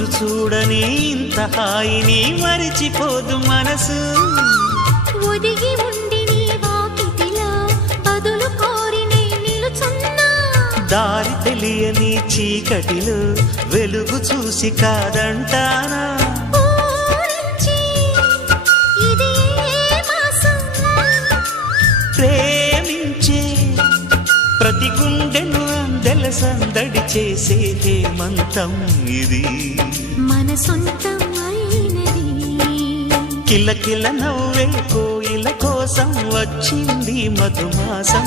రోజు చూడని ఇంత హాయిని మరిచిపోదు మనసు. ఒదిగి ఉండి నీ వాకిటిలో బదులు కోరి నే నిలుచున్నా. దారి తెలియని చీకటిలో వెలుగు చూసి కాదంటానా. ఊరించి ఇది ఏ మాసం? ప్రేమించే ప్రతి గుండెను అందెల సందడి చేసే హేమంతం ఇది. మన సొంతం అయినది. కిలకిల నవ్వే కోయిల కోసం వచ్చింది మధుమాసం.